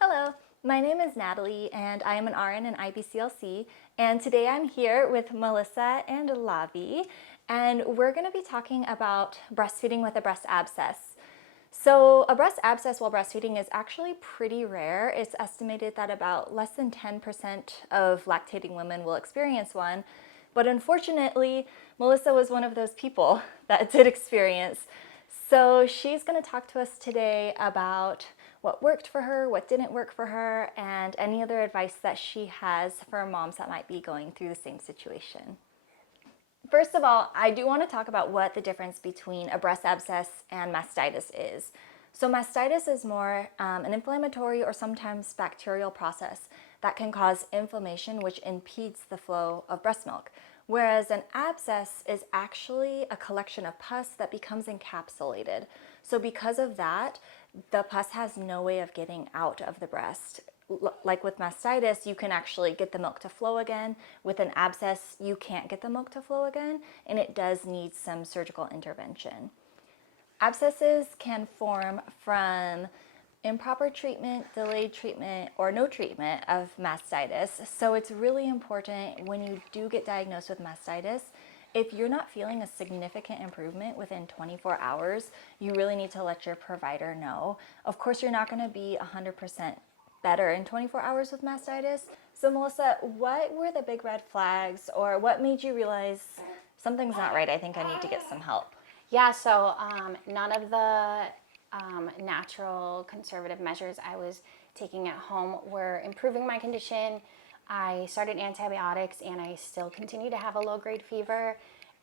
Hello, my name is Natalie and I am an RN in IBCLC, and today I'm here with Melissa and Lavi, and we're going to be talking about breastfeeding with a breast abscess. So a breast abscess while breastfeeding is actually pretty rare. It's estimated that about less than 10% of lactating women will experience one, but unfortunately, Melissa was one of those people that did experience. So she's going to talk to us today about what worked for her, what didn't work for her, and any other advice that she has for moms that might be going through the same situation. First of all, I do want to talk about what the difference between a breast abscess and mastitis is. So mastitis is more an inflammatory or sometimes bacterial process that can cause inflammation, which impedes the flow of breast milk. Whereas an abscess is actually a collection of pus that becomes encapsulated. So because of that, the pus has no way of getting out of the breast. Like with mastitis, you can actually get the milk to flow again. With an abscess, you can't get the milk to flow again, and it does need some surgical intervention. Abscesses can form from improper treatment, delayed treatment, or no treatment of mastitis. So it's really important when you do get diagnosed with mastitis, if you're not feeling a significant improvement within 24 hours, you really need to let your provider know. Of course, you're not going to be 100% better in 24 hours with mastitis. So Melissa, what were the big red flags, or what made you realize something's not right? I think I need to get some help. Yeah, so none of the natural conservative measures I was taking at home were improving my condition. I started antibiotics and I still continue to have a low-grade fever,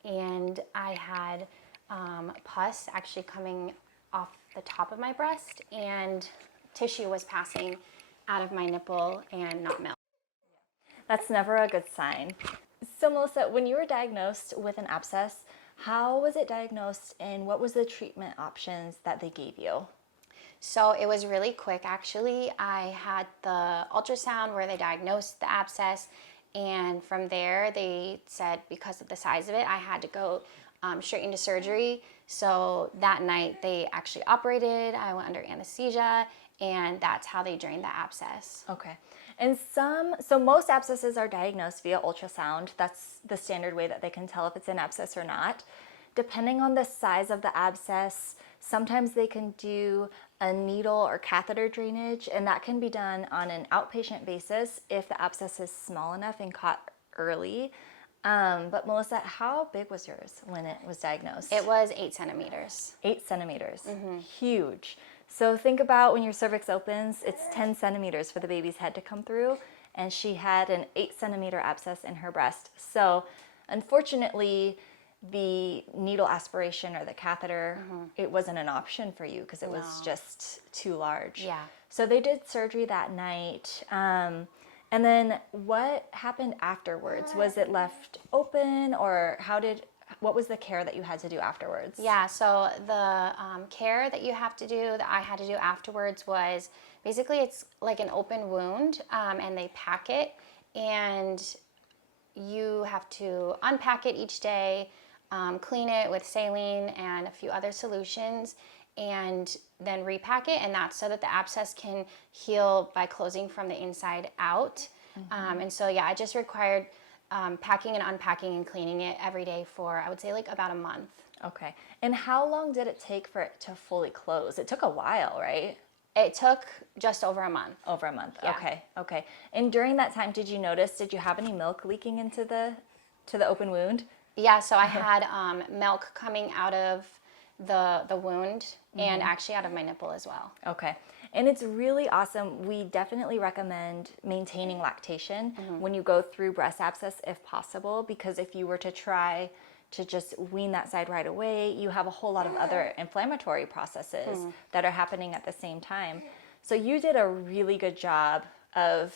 and I had pus actually coming off the top of my breast, and tissue was passing out of my nipple and not milk. That's never a good sign. So Melissa, when you were diagnosed with an abscess, how was it diagnosed and what was the treatment options that they gave you? So it was really quick, actually. I had the ultrasound where they diagnosed the abscess, and from there they said because of the size of it, I had to go straight into surgery. So that night they actually operated, I went under anesthesia, and that's how they drained the abscess. Okay. And so most abscesses are diagnosed via ultrasound. That's the standard way that they can tell if it's an abscess or not. Depending on the size of the abscess, sometimes they can do a needle or catheter drainage, and that can be done on an outpatient basis if the abscess is small enough and caught early. But Melissa, how big was yours when it was diagnosed? It was 8 centimeters. 8 centimeters. Huge. So think about when your cervix opens, it's 10 centimeters for the baby's head to come through, and she had an 8 centimeter abscess in her breast. So unfortunately, the needle aspiration or the catheter, it wasn't an option for you because it was just too large. Yeah. So they did surgery that night. And then what happened afterwards? Was it left open, or what was the care that you had to do afterwards? Yeah, so the care that you have to do, that I had to do afterwards, was basically it's like an open wound, and they pack it, and you have to unpack it each day, clean it with saline and a few other solutions, and then repack it, and that's so that the abscess can heal by closing from the inside out. And so yeah, I just required packing and unpacking and cleaning it every day for, I would say, like about a month. Okay. And how long did it take for it to fully close? It took a while, right? It took just over a month. Over a month. Yeah. Okay. And during that time, did you have any milk leaking into the open wound? Yeah, so I had milk coming out of the wound and actually out of my nipple as well. Okay. And it's really awesome. We definitely recommend maintaining lactation when you go through breast abscess if possible, because if you were to try to just wean that side right away, you have a whole lot of other inflammatory processes that are happening at the same time. So you did a really good job of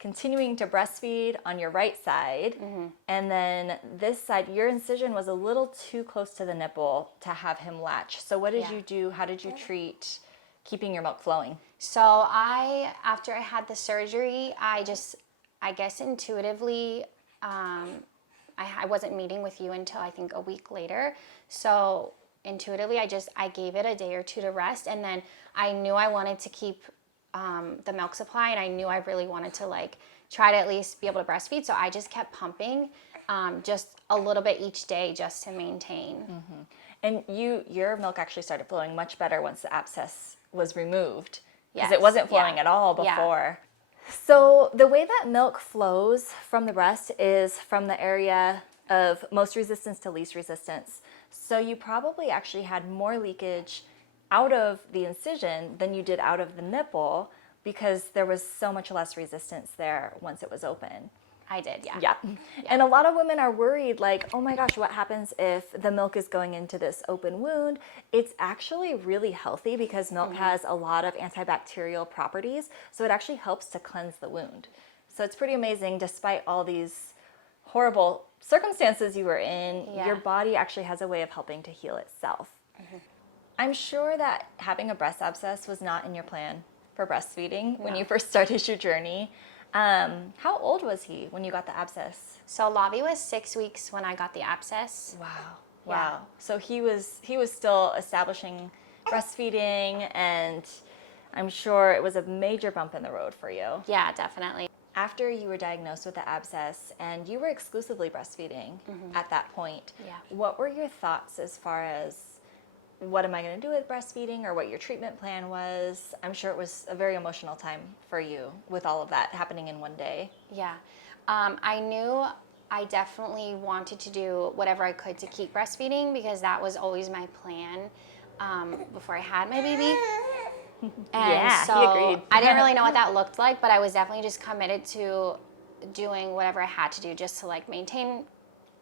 continuing to breastfeed on your right side, and then this side, your incision was a little too close to the nipple to have him latch. So what did you do? How did you treat keeping your milk flowing? So after I had the surgery, I guess intuitively, I wasn't meeting with you until I think a week later. So intuitively, I gave it a day or two to rest, and then I knew I wanted to keep the milk supply, and I knew I really wanted to like try to at least be able to breastfeed. So I just kept pumping just a little bit each day just to maintain. And your milk actually started flowing much better once the abscess was removed, because Yes. it wasn't flowing Yeah. at all Yeah. before. So the way that milk flows from the breast is from the area of most resistance to least resistance. So you probably actually had more leakage out of the incision than you did out of the nipple, because there was so much less resistance there once it was open. I did, yeah. Yeah. And a lot of women are worried, like, oh my gosh, what happens if the milk is going into this open wound? It's actually really healthy because milk has a lot of antibacterial properties. So it actually helps to cleanse the wound. So it's pretty amazing, despite all these horrible circumstances you were in, Yeah. your body actually has a way of helping to heal itself. I'm sure that having a breast abscess was not in your plan for breastfeeding when you first started your journey. How old was he when you got the abscess? So Lavi was 6 weeks when I got the abscess. Wow. Yeah. Wow. So he was still establishing breastfeeding, and I'm sure it was a major bump in the road for you. Yeah, definitely. After you were diagnosed with the abscess and you were exclusively breastfeeding at that point, Yeah. what were your thoughts as far as what am I going to do with breastfeeding, or what your treatment plan was? I'm sure it was a very emotional time for you with all of that happening in one day. Yeah. I knew I definitely wanted to do whatever I could to keep breastfeeding, because that was always my plan before I had my baby. And Yeah, he so agreed. I didn't really know what that looked like, but I was definitely just committed to doing whatever I had to do just to like maintain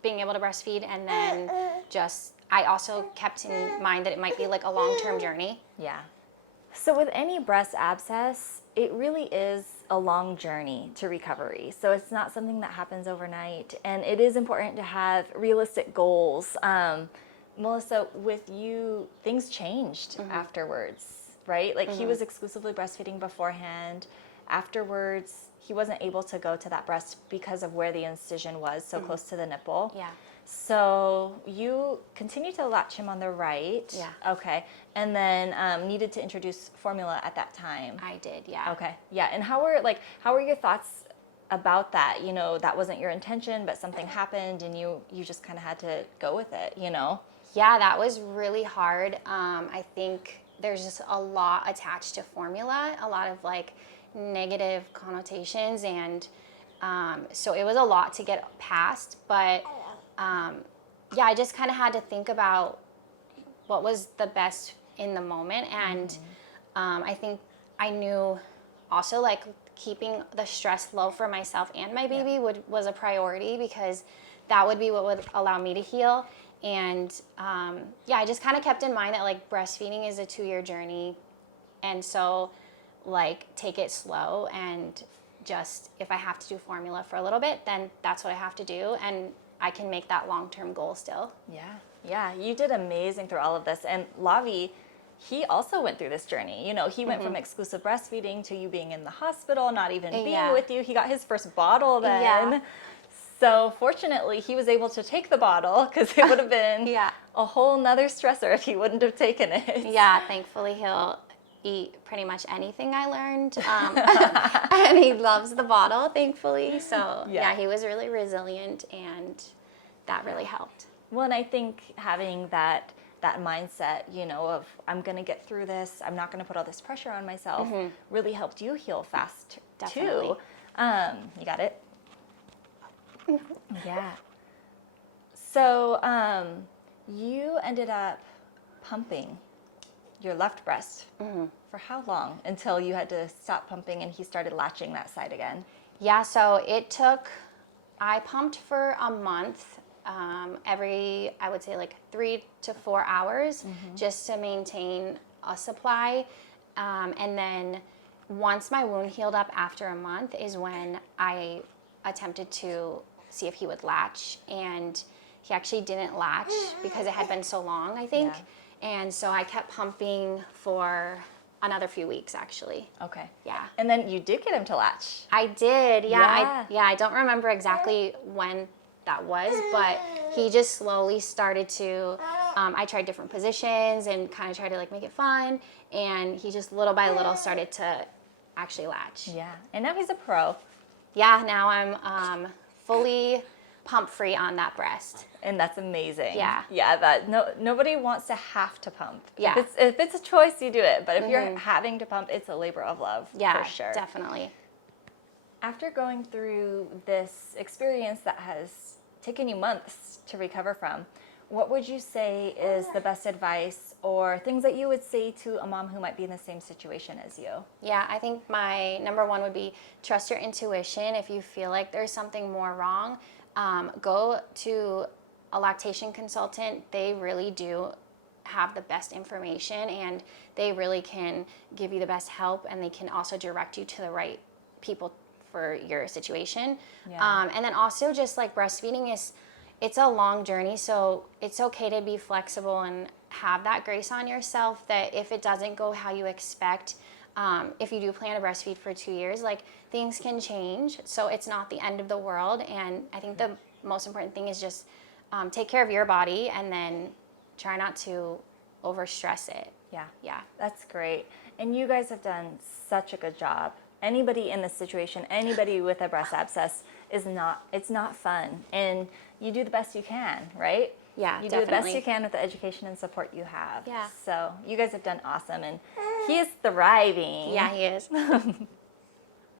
being able to breastfeed. And then just, I also kept in mind that it might be like a long-term journey. Yeah. So with any breast abscess, it really is a long journey to recovery. So it's not something that happens overnight, and it is important to have realistic goals. Melissa, with you, things changed afterwards, right? Like he was exclusively breastfeeding beforehand. Afterwards, he wasn't able to go to that breast because of where the incision was so close to the nipple. Yeah. So you continued to latch him on the right. Yeah. Okay. And then needed to introduce formula at that time. I did, yeah. Okay. Yeah. And how were your thoughts about that? You know, that wasn't your intention, but something happened and you just kind of had to go with it, you know? Yeah, that was really hard. I think there's just a lot attached to formula, a lot of like negative connotations, and so it was a lot to get past. But yeah, I just kind of had to think about what was the best in the moment, and I think I knew also like keeping the stress low for myself and my baby was a priority, because that would be what would allow me to heal. And yeah, I just kind of kept in mind that like breastfeeding is a 2-year journey, and so like take it slow, and just if I have to do formula for a little bit, then that's what I have to do, and I can make that long-term goal still. Yeah. Yeah. You did amazing through all of this. And Lavi, he also went through this journey. You know, he went from exclusive breastfeeding to you being in the hospital, not even being with you. He got his first bottle then. Yeah. So fortunately, he was able to take the bottle, because it would have been a whole nother stressor if he wouldn't have taken it. Yeah, thankfully he'll eat pretty much anything I learned, and he loves the bottle, thankfully. So yeah, he was really resilient, and that really helped. Well, and I think having that mindset, you know, of I'm going to get through this, I'm not going to put all this pressure on myself, really helped you heal fast Definitely. too. You got it? Yeah. So you ended up pumping your left breast for how long until you had to stop pumping and he started latching that side again? Yeah, so I pumped for a month, every, I would say like 3 to 4 hours, just to maintain a supply. And then once my wound healed up after a month is when I attempted to see if he would latch, and he actually didn't latch because it had been so long, I think. Yeah. And so I kept pumping for another few weeks, actually. Okay. Yeah. And then you did get him to latch. I did, yeah. Yeah. I don't remember exactly when that was, but he just slowly started to, I tried different positions and kind of tried to like make it fun, and he just little by little started to actually latch. Yeah, and now he's a pro. Yeah, now I'm fully pump free on that breast. And that's amazing. Yeah. Yeah, nobody wants to have to pump. Yeah. If it's a choice, you do it. But if you're having to pump, it's a labor of love, Yeah, for sure. definitely. After going through this experience that has taken you months to recover from, what would you say is the best advice or things that you would say to a mom who might be in the same situation as you? Yeah, I think my number one would be trust your intuition. If you feel like there's something more wrong, go to a lactation consultant. They really do have the best information, and they really can give you the best help, and they can also direct you to the right people for your situation. Yeah. And then also just like breastfeeding it's a long journey, so it's okay to be flexible and have that grace on yourself that if it doesn't go how you expect, if you do plan to breastfeed for 2 years, like things can change. So it's not the end of the world. And I think the most important thing is just take care of your body and then try not to overstress it. Yeah. Yeah. That's great. And you guys have done such a good job. Anybody in this situation, anybody with a breast abscess it's not fun. And you do the best you can, right? Yeah, You do the best definitely. you can with the education and support you have. Yeah. So you guys have done awesome, and he is thriving. Yeah, he is.